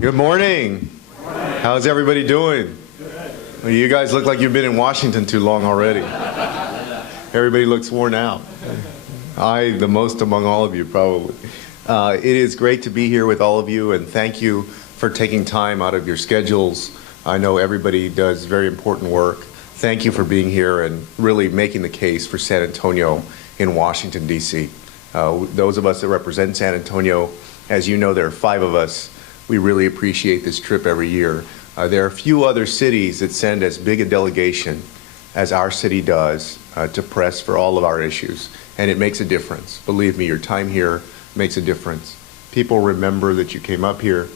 Good morning. How's everybody doing? Well, you guys look like you've been in Washington too long already. Everybody looks worn out. I, the most among all of you, probably. It is great to be here with all of you, and thank you for taking time out of your schedules. I know everybody does very important work. Thank you for being here and really making the case for San Antonio in Washington, D.C. Those of us that represent San Antonio, as you know, there are 5 of us. We really appreciate this trip every year. There are a few other cities that send as big a delegation as our city does to press for all of our issues, and it makes a difference. Believe me, your time here makes a difference. People remember that you came up here.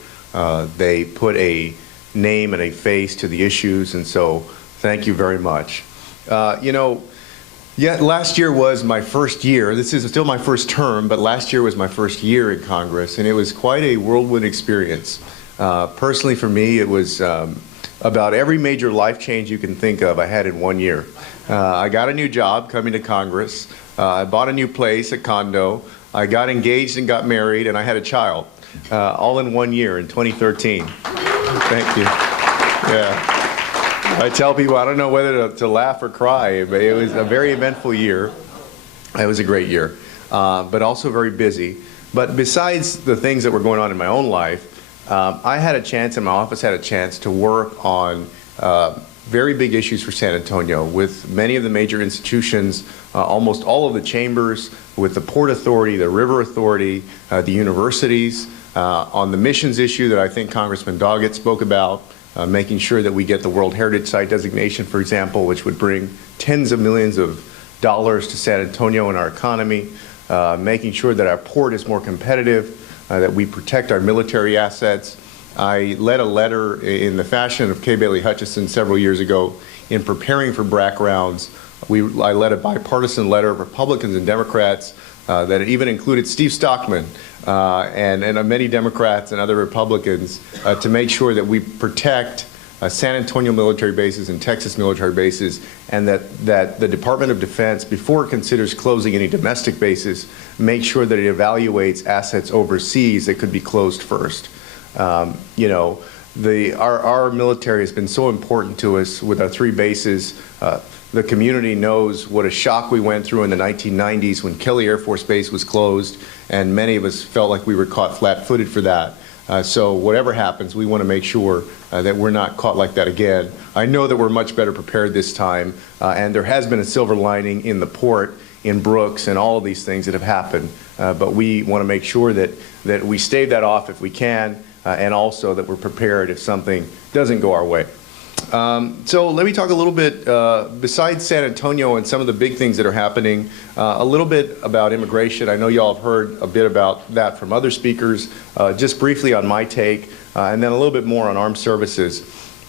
They put a name and a face to the issues, and so thank you very much. Last year was my first year. This is still my first term, but last year was my first year in Congress, and it was quite a whirlwind experience. Personally, for me, it was about every major life change you can think of I had in 1 year. I got a new job coming to Congress. I bought a new place, a condo. I got engaged and got married, and I had a child, all in 1 year in 2013. Thank you. Yeah. I tell people I don't know whether to laugh or cry, but it was a very eventful year. It was a great year, but also very busy. But besides the things that were going on in my own life, I had a chance, and my office had a chance to work on very big issues for San Antonio with many of the major institutions, almost all of the chambers, with the Port Authority, the River Authority, the universities, on the missions issue that I think Congressman Doggett spoke about, making sure that we get the World Heritage Site designation, for example, which would bring tens of millions of dollars to San Antonio and our economy, making sure that our port is more competitive, that we protect our military assets. I led a letter in the fashion of Kay Bailey Hutchison several years ago in preparing for BRAC rounds. I led a bipartisan letter of Republicans and Democrats that even included Steve Stockman and many Democrats and other Republicans to make sure that we protect San Antonio military bases and Texas military bases, and that the Department of Defense, before it considers closing any domestic bases, make sure that it evaluates assets overseas that could be closed first. Our military has been so important to us with our 3 bases. The community knows what a shock we went through in the 1990s when Kelly Air Force Base was closed, and many of us felt like we were caught flat-footed for that. So whatever happens, we want to make sure that we're not caught like that again. I know that we're much better prepared this time, and there has been a silver lining in the port, in Brooks, and all of these things that have happened. But we want to make sure that we stave that off if we can, and also that we're prepared if something doesn't go our way. So let me talk a little bit, besides San Antonio and some of the big things that are happening, a little bit about immigration. I know y'all have heard a bit about that from other speakers, just briefly on my take, and then a little bit more on armed services.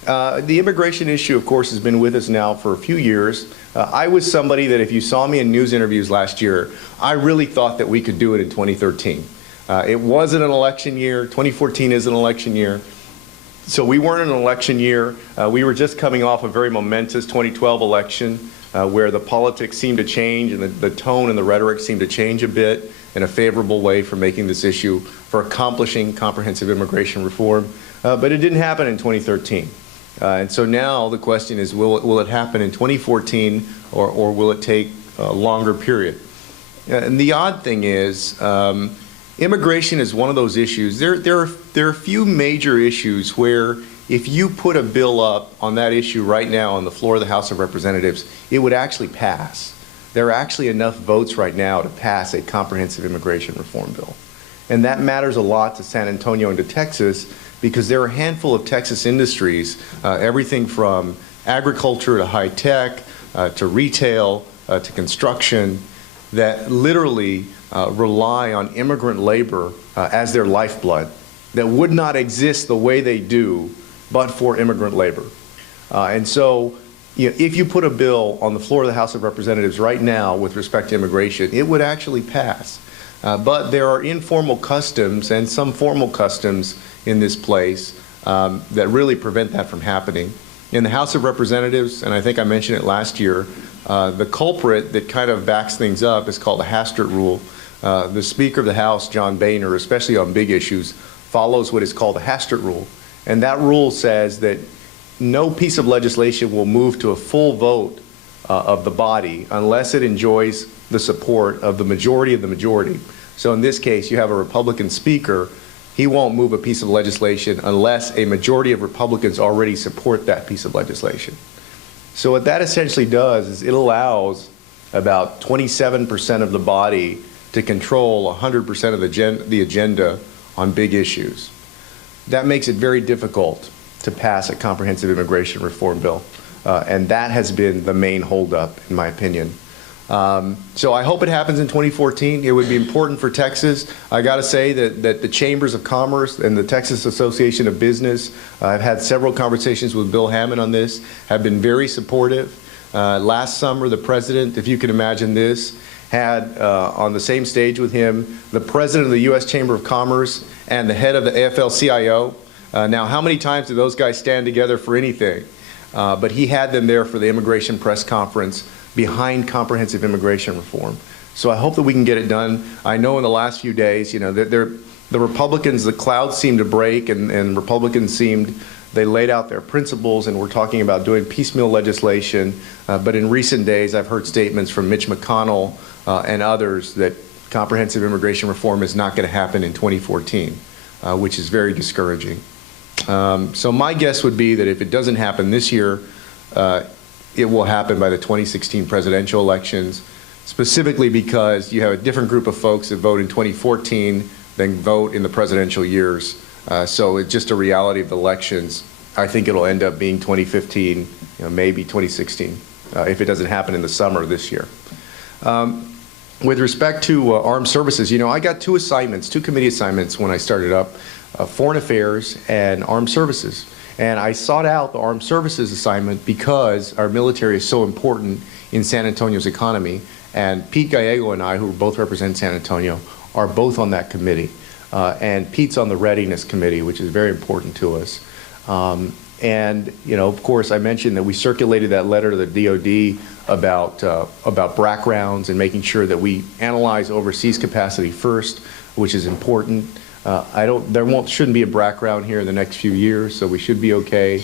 The immigration issue, of course, has been with us now for a few years. I was somebody that if you saw me in news interviews last year, I really thought that we could do it in 2013. It wasn't an election year. 2014 is an election year. So we weren't in an election year. We were just coming off a very momentous 2012 election where the politics seemed to change and the tone and the rhetoric seemed to change a bit in a favorable way for making this issue, for accomplishing comprehensive immigration reform. But it didn't happen in 2013. And so now the question is, will it happen in 2014 or will it take a longer period? And the odd thing is, immigration is one of those issues. There are a few major issues where if you put a bill up on that issue right now on the floor of the House of Representatives, it would actually pass. There are actually enough votes right now to pass a comprehensive immigration reform bill. And that matters a lot to San Antonio and to Texas because there are a handful of Texas industries, everything from agriculture to high tech, to retail, to construction, that literally rely on immigrant labor as their lifeblood, that would not exist the way they do but for immigrant labor. And so if you put a bill on the floor of the House of Representatives right now with respect to immigration, it would actually pass. But there are informal customs and some formal customs in this place that really prevent that from happening. In the House of Representatives, and I think I mentioned it last year, the culprit that kind of backs things up is called the Hastert Rule. The Speaker of the House, John Boehner, especially on big issues, follows what is called the Hastert Rule. And that rule says that no piece of legislation will move to a full vote of the body unless it enjoys the support of the majority of the majority. So in this case, you have a Republican speaker. He won't move a piece of legislation unless a majority of Republicans already support that piece of legislation. So what that essentially does is it allows about 27% of the body to control 100% of the agenda on big issues. That makes it very difficult to pass a comprehensive immigration reform bill. And that has been the main holdup, in my opinion. So I hope it happens in 2014. It would be important for Texas. I got to say that the Chambers of Commerce and the Texas Association of Business, I've had several conversations with Bill Hammond on this, have been very supportive. Last summer, the president, if you can imagine this, had on the same stage with him the president of the U.S. Chamber of Commerce and the head of the AFL-CIO. Now, how many times do those guys stand together for anything? But he had them there for the immigration press conference behind comprehensive immigration reform. So I hope that we can get it done. I know in the last few days, you know, the Republicans, the clouds seemed to break, and Republicans they laid out their principles, and we're talking about doing piecemeal legislation. But in recent days, I've heard statements from Mitch McConnell and others that comprehensive immigration reform is not going to happen in 2014, which is very discouraging. So my guess would be that if it doesn't happen this year, it will happen by the 2016 presidential elections, specifically because you have a different group of folks that vote in 2014 than vote in the presidential years. So it's just a reality of the elections. I think it'll end up being 2015, you know, maybe 2016, if it doesn't happen in the summer this year. With respect to armed services, you know, I got two committee assignments when I started up, Foreign Affairs and Armed Services. And I sought out the Armed Services assignment because our military is so important in San Antonio's economy. And Pete Gallego and I, who both represent San Antonio, are both on that committee. And Pete's on the Readiness Committee, which is very important to us. And, you know, of course, I mentioned that we circulated that letter to the DOD about backgrounds and making sure that we analyze overseas capacity first, which is important. Shouldn't be a background here in the next few years, so we should be okay.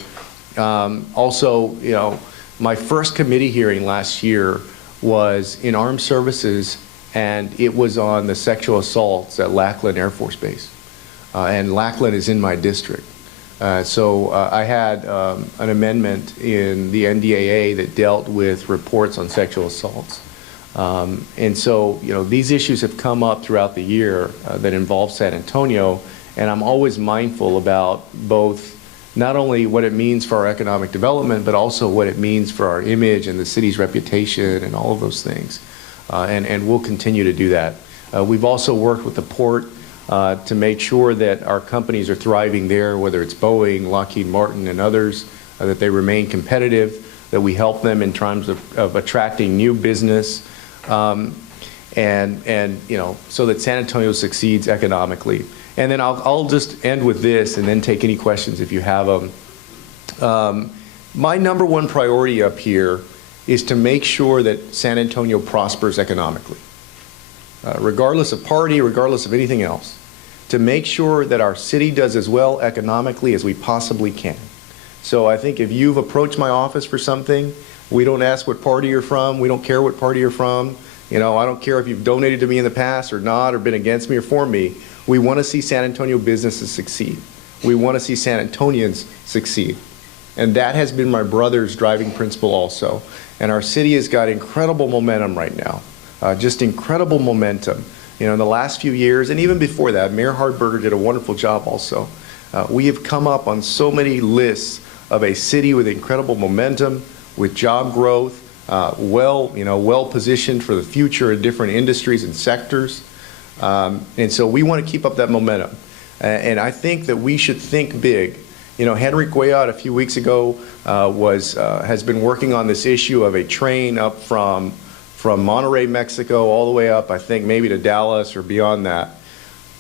Also, you know, my first committee hearing last year was in Armed Services, and it was on the sexual assaults at Lackland Air Force Base. And Lackland is in my district. So I had an amendment in the NDAA that dealt with reports on sexual assaults. And so, you know, these issues have come up throughout the year that involve San Antonio, and I'm always mindful about both not only what it means for our economic development, but also what it means for our image and the city's reputation and all of those things. And we'll continue to do that. We've also worked with the port to make sure that our companies are thriving there, whether it's Boeing, Lockheed Martin, and others, that they remain competitive, that we help them in terms of attracting new business, and you know, so that San Antonio succeeds economically. And then I'll just end with this and then take any questions if you have them. My number one priority up here is to make sure that San Antonio prospers economically, regardless of party, regardless of anything else, to make sure that our city does as well economically as we possibly can. So I think if you've approached my office for something, we don't ask what party you're from. We don't care what party you're from. You know, I don't care if you've donated to me in the past or not, or been against me or for me. We want to see San Antonio businesses succeed. We want to see San Antonians succeed. And that has been my brother's driving principle also. And our city has got incredible momentum right now, just incredible momentum. You know, in the last few years, and even before that, Mayor Hardberger did a wonderful job also. We have come up on so many lists of a city with incredible momentum, with job growth, well positioned for the future in different industries and sectors. And so we want to keep up that momentum. And I think that we should think big. You know, Henry Cuellar a few weeks ago has been working on this issue of a train up from Monterrey, Mexico, all the way up, I think, maybe to Dallas or beyond that.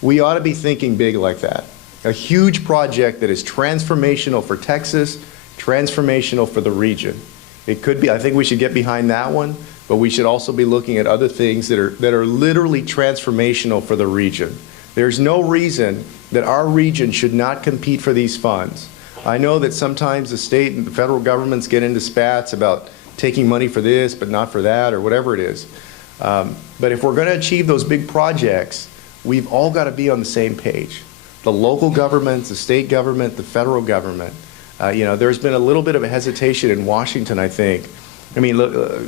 We ought to be thinking big like that. A huge project that is transformational for Texas, transformational for the region. It could be, I think we should get behind that one, but we should also be looking at other things that are literally transformational for the region. There's no reason that our region should not compete for these funds. I know that sometimes the state and the federal governments get into spats about taking money for this but not for that or whatever it is. But if we're going to achieve those big projects, we've all got to be on the same page. The local governments, the state government, the federal government. You know, there's been a little bit of a hesitation in Washington, I think. I mean, look,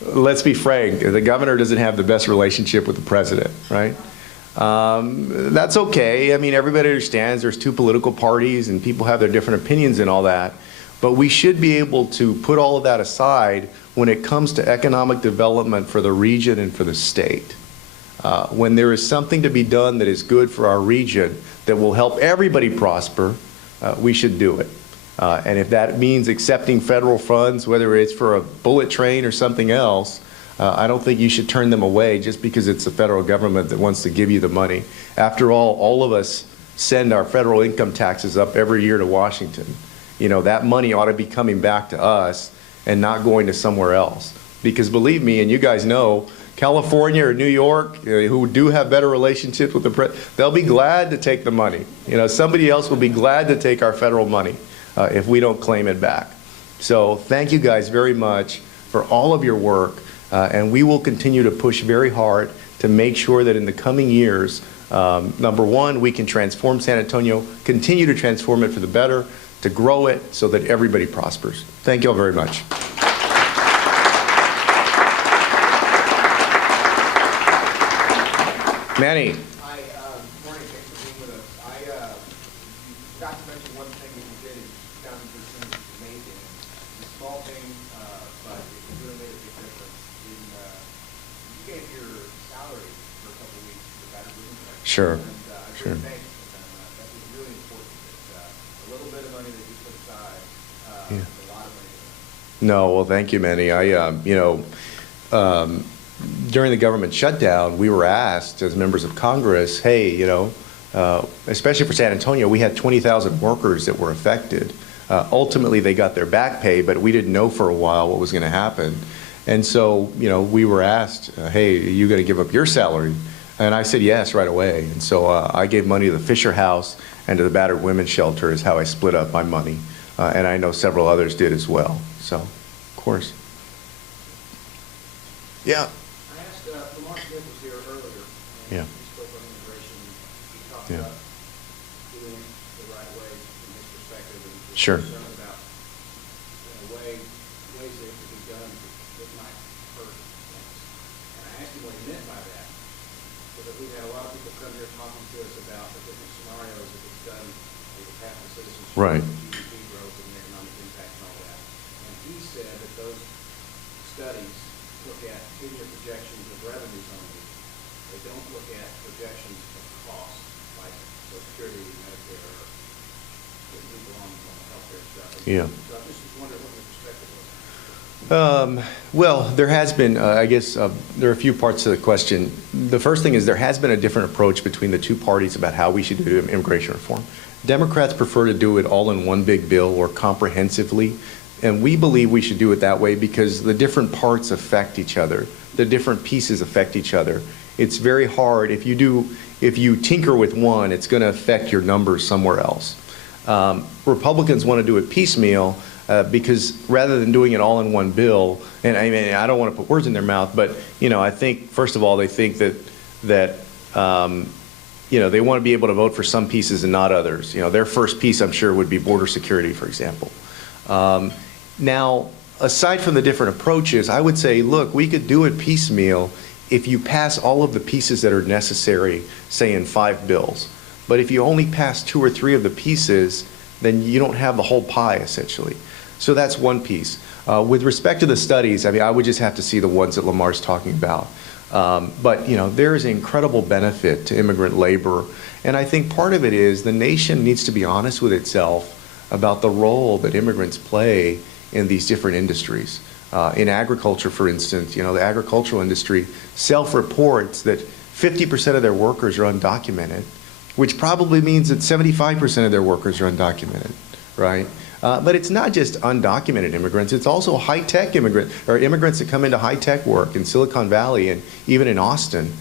let's be frank, the governor doesn't have the best relationship with the president, right? That's okay. I mean, everybody understands there's two political parties and people have their different opinions and all that. But we should be able to put all of that aside when it comes to economic development for the region and for the state. When there is something to be done that is good for our region that will help everybody prosper, we should do it. And if that means accepting federal funds, whether it's for a bullet train or something else, I don't think you should turn them away just because it's the federal government that wants to give you the money. After all of us send our federal income taxes up every year to Washington. You know, that money ought to be coming back to us and not going to somewhere else. Because believe me, and you guys know, California or New York, who do have better relationships with the president, they'll be glad to take the money. You know, somebody else will be glad to take our federal money if we don't claim it back. So thank you guys very much for all of your work. And we will continue to push very hard to make sure that in the coming years, number one, we can transform San Antonio, continue to transform it for the better, to grow it so that everybody prospers. Thank you all very much. Manny. Hi, morning, thanks for being with us. I forgot to mention one thing that you did in 2013, which is amazing. It's a small thing, but it really made a big difference. You gave your salary for a couple of weeks to the battered women. Sure. And sure. thanks for them. That was really important. A little bit of money that you put aside, Yeah. a lot of money. No, well, thank you, Manny. During the government shutdown, we were asked as members of Congress, hey, especially for San Antonio, we had 20,000 workers that were affected. Ultimately, they got their back pay, but we didn't know for a while what was going to happen. And so, we were asked, hey, are you going to give up your salary? And I said yes right away. And so I gave money to the Fisher House and to the Battered Women's Shelter is how I split up my money. And I know several others did as well. So, of course. Yeah. I asked, Lamar Smith was here earlier, Yeah. and he spoke on immigration. He talked Yeah. about doing it the right way from his perspective, and was Sure. concerned about ways that it could be done that might hurt things. And I asked him what he meant by that, because we've had a lot of people come here talking to us about the different scenarios that it's done with the path to citizenship, Right. GDP growth, and the economic impact and all that. And he said that those studies look at 10-year projections of revenues only. They don't look at projections of costs, like Social Security, Medicare, or putting people on healthcare stuff. Yeah. So I just wondered what your perspective was. Well, there has been, I guess, there are a few parts to the question. The first thing is there has been a different approach between the two parties about how we should do immigration reform. Democrats prefer to do it all in one big bill or comprehensively, and we believe we should do it that way because the different parts affect each other. The different pieces affect each other. It's very hard. If you tinker with one, it's going to affect your numbers somewhere else. Republicans want to do it piecemeal because rather than doing it all in one bill, and I mean, I don't want to put words in their mouth, but I think first of all they think that they want to be able to vote for some pieces and not others. Their first piece, I'm sure, would be border security, for example. Now, aside from the different approaches, I would say, look, we could do it piecemeal if you pass all of the pieces that are necessary, say in 5 bills. But if you only pass 2 or 3 of the pieces, then you don't have the whole pie, essentially. So that's one piece. With respect to the studies, I mean, I would just have to see the ones that Lamar's talking about. But there is incredible benefit to immigrant labor. And I think part of it is the nation needs to be honest with itself about the role that immigrants play in these different industries. In agriculture, for instance, the agricultural industry self-reports that 50% of their workers are undocumented, which probably means that 75% of their workers are undocumented, right? But it's not just undocumented immigrants, it's also high-tech immigrants, or immigrants that come into high-tech work in Silicon Valley and even in Austin.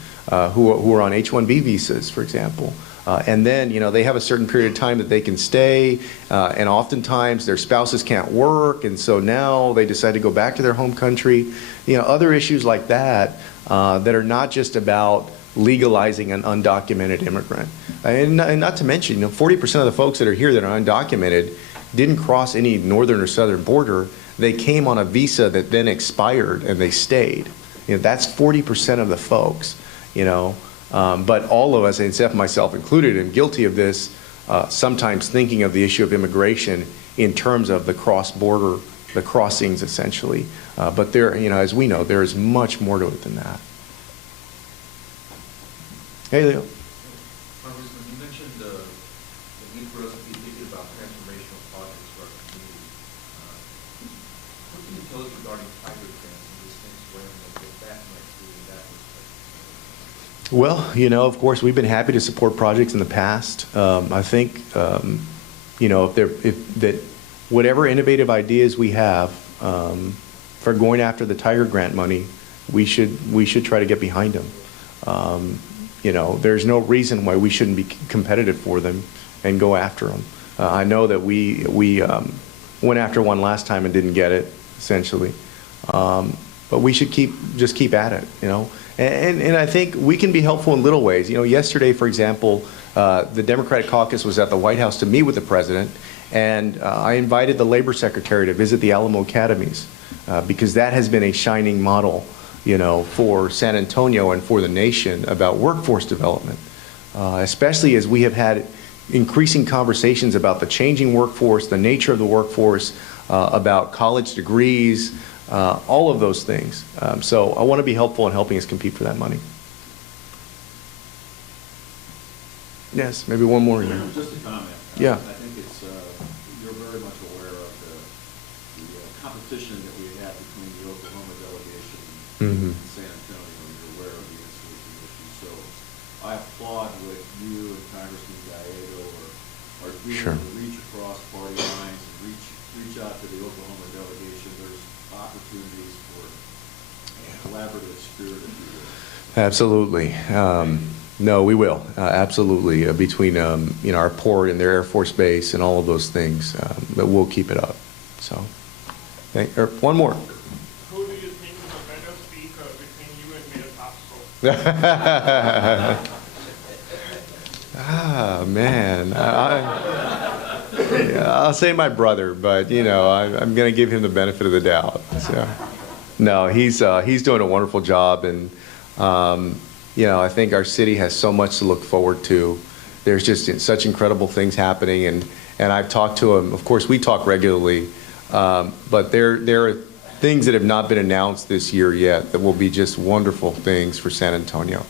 who are on H-1B visas, for example. And then, they have a certain period of time that they can stay, and oftentimes their spouses can't work, and so now they decide to go back to their home country. Other issues like that that are not just about legalizing an undocumented immigrant. And not to mention, 40% of the folks that are here that are undocumented didn't cross any northern or southern border. They came on a visa that then expired and they stayed. That's 40% of the folks, but all of us, and myself included, am guilty of this, sometimes thinking of the issue of immigration in terms of the cross-border, the crossings essentially. But there, as we know, there is much more to it than that. Hey, Leo. Congressman, you mentioned the need for us to be thinking about transformational projects for our community. What can you tell us regarding Tiger grants and this next round of what that might do in that respect? Well, of course, we've been happy to support projects in the past. I think, that whatever innovative ideas we have for going after the Tiger grant money, we should try to get behind them. There's no reason why we shouldn't be competitive for them and go after them. I know that we went after one last time and didn't get it, essentially. But we should just keep at it, And I think we can be helpful in little ways. Yesterday, for example, the Democratic caucus was at the White House to meet with the president, and I invited the labor secretary to visit the Alamo Academies because that has been a shining model for San Antonio and for the nation about workforce development, especially as we have had increasing conversations about the changing workforce, the nature of the workforce, about college degrees, all of those things. So I want to be helpful in helping us compete for that money. Yes, maybe one more here. Just a comment. Yeah. I think it's, you're very much aware of the competition that we have between the Oklahoma delegation and San Antonio, and you're aware of the installation issue. So I applaud what you and Congressman Gallego are doing to reach across party lines and reach out to the Oklahoma delegation. There's opportunities for collaborative spirit, if you will. Absolutely. No, we will. Absolutely. Between our port and their Air Force Base and all of those things, but we'll keep it up. So, one more. Who do you think is a better speaker between you and Miguel Castro? Man. I'll say my brother, but I'm going to give him the benefit of the doubt. So, no, he's doing a wonderful job, and I think our city has so much to look forward to. There's just such incredible things happening, and I've talked to him. Of course, we talk regularly, but there are things that have not been announced this year yet that will be just wonderful things for San Antonio,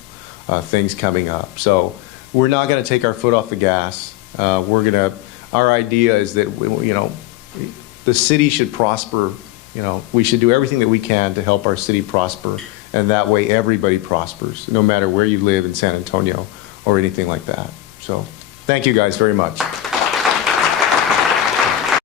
things coming up. So we're not going to take our foot off the gas. Our idea is that the city should prosper. We should do everything that we can to help our city prosper, and that way everybody prospers, no matter where you live in San Antonio or anything like that. So thank you guys very much.